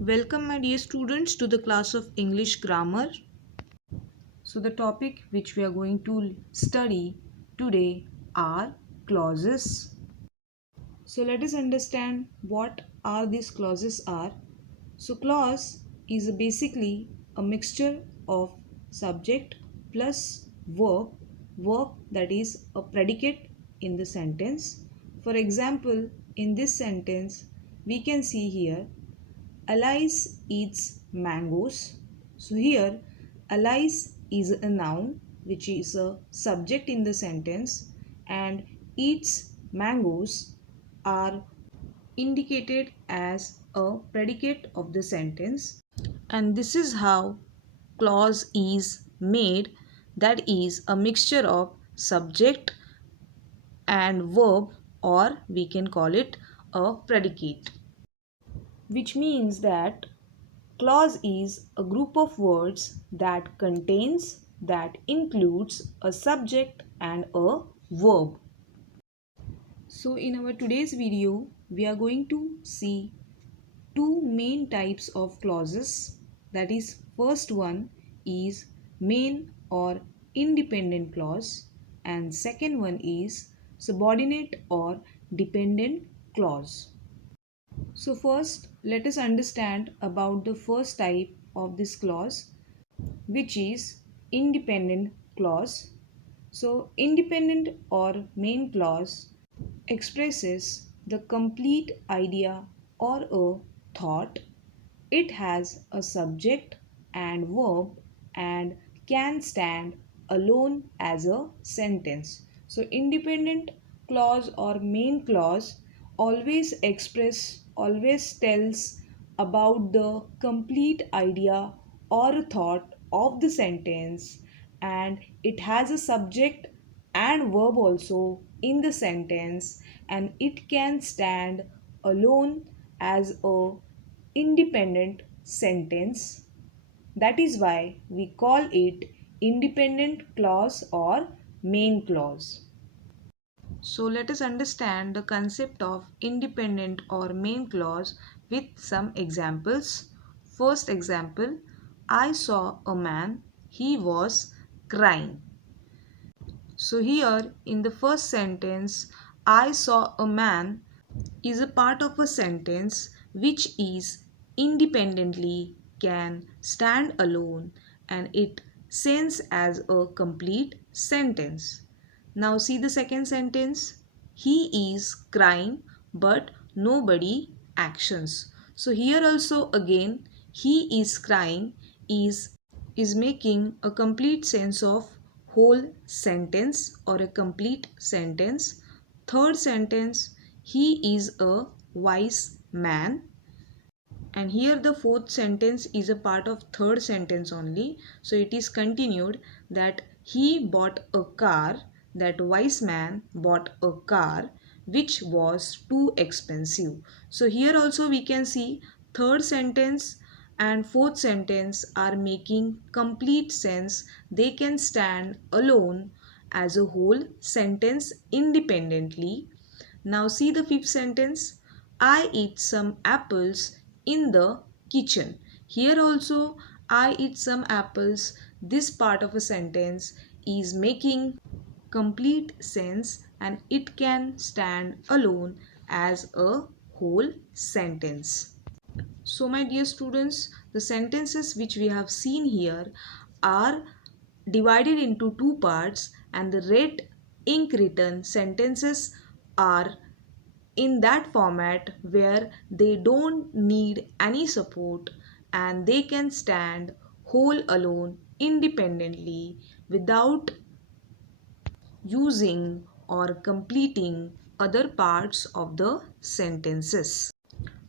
Welcome, my dear students, to the class of English grammar. So, the topic which we are going to study today are clauses. So, let us understand what are these clauses are. So, clause is basically a mixture of subject plus verb that is a predicate in the sentence. For example, in this sentence, we can see here Alice eats mangoes. So here Alice is a noun which is a subject in the sentence and eats mangoes are indicated as a predicate of the sentence, and this is how clause is made, that is a mixture of subject and verb, or we can call it a predicate, which means that clause is a group of words that includes a subject and a verb. So in our today's video, we are going to see two main types of clauses. That is, first one is main or independent clause, and second one is subordinate or dependent clause. So first, let us understand about the first type of this clause, which is independent clause. So independent or main clause expresses the complete idea or a thought. It has a subject and verb and can stand alone as a sentence. So independent clause or main clause always tells about the complete idea or thought of the sentence, and it has a subject and verb also in the sentence, and it can stand alone as a independent sentence. That is why we call it independent clause or main clause. So let us understand the concept of independent or main clause with some examples. First example, I saw a man, he was crying. So here in the first sentence, I saw a man is a part of a sentence which is independently can stand alone, and it sends as a complete sentence. Now see the second sentence. He is crying but nobody actions. So here also again he is crying is making a complete sense of whole sentence or a complete sentence. Third sentence, he is a wise man. And here the fourth sentence is a part of third sentence only. So it is continued that he bought a car, that wise man bought a car which was too expensive. So here also we can see third sentence and fourth sentence are making complete sense. They can stand alone as a whole sentence independently. Now see the fifth sentence. I eat some apples in the kitchen. Here also I eat some apples. This part of a sentence is making complete sense, and it can stand alone as a whole sentence. So my dear students, the sentences which we have seen here are divided into two parts, and the red ink written sentences are in that format where they don't need any support and they can stand whole alone independently without using or completing other parts of the sentences.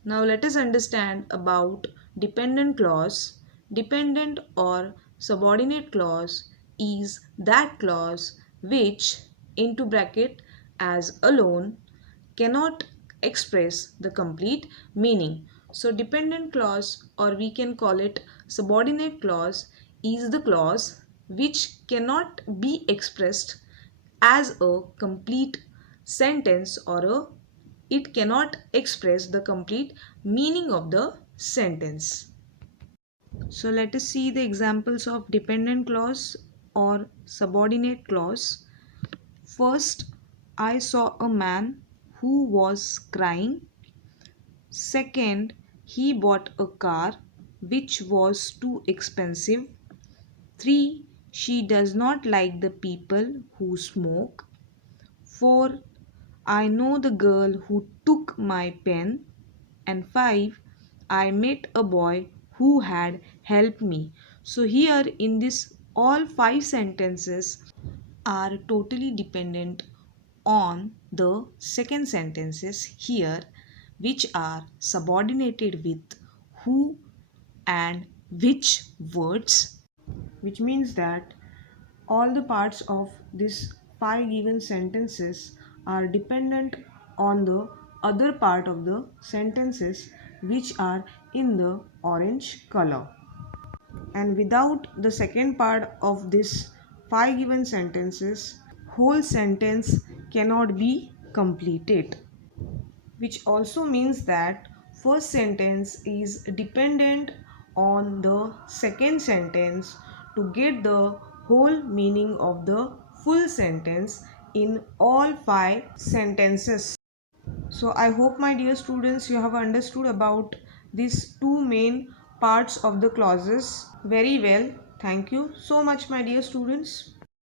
Now let us understand about dependent clause. Dependent or subordinate clause is that clause which into bracket as alone cannot express the complete meaning. So dependent clause, or we can call it subordinate clause, is the clause which cannot be expressed as a complete sentence, or it cannot express the complete meaning of the sentence. So let us see the examples of dependent clause or subordinate clause. First, I saw a man who was crying. Second, he bought a car which was too expensive. 3. She does not like the people who smoke. 4. I know the girl who took my pen. And 5. I met a boy who had helped me. So here in this all 5 sentences are totally dependent on the second sentences here, which are subordinated with who and which words, which means that all the parts of this 5 given sentences are dependent on the other part of the sentences which are in the orange color. And without the second part of this 5 given sentences, whole sentence cannot be completed, which also means that first sentence is dependent on the second sentence to get the whole meaning of the full sentence in all 5 sentences. So I hope my dear students you have understood about these two main parts of the clauses very well. Thank you so much my dear students.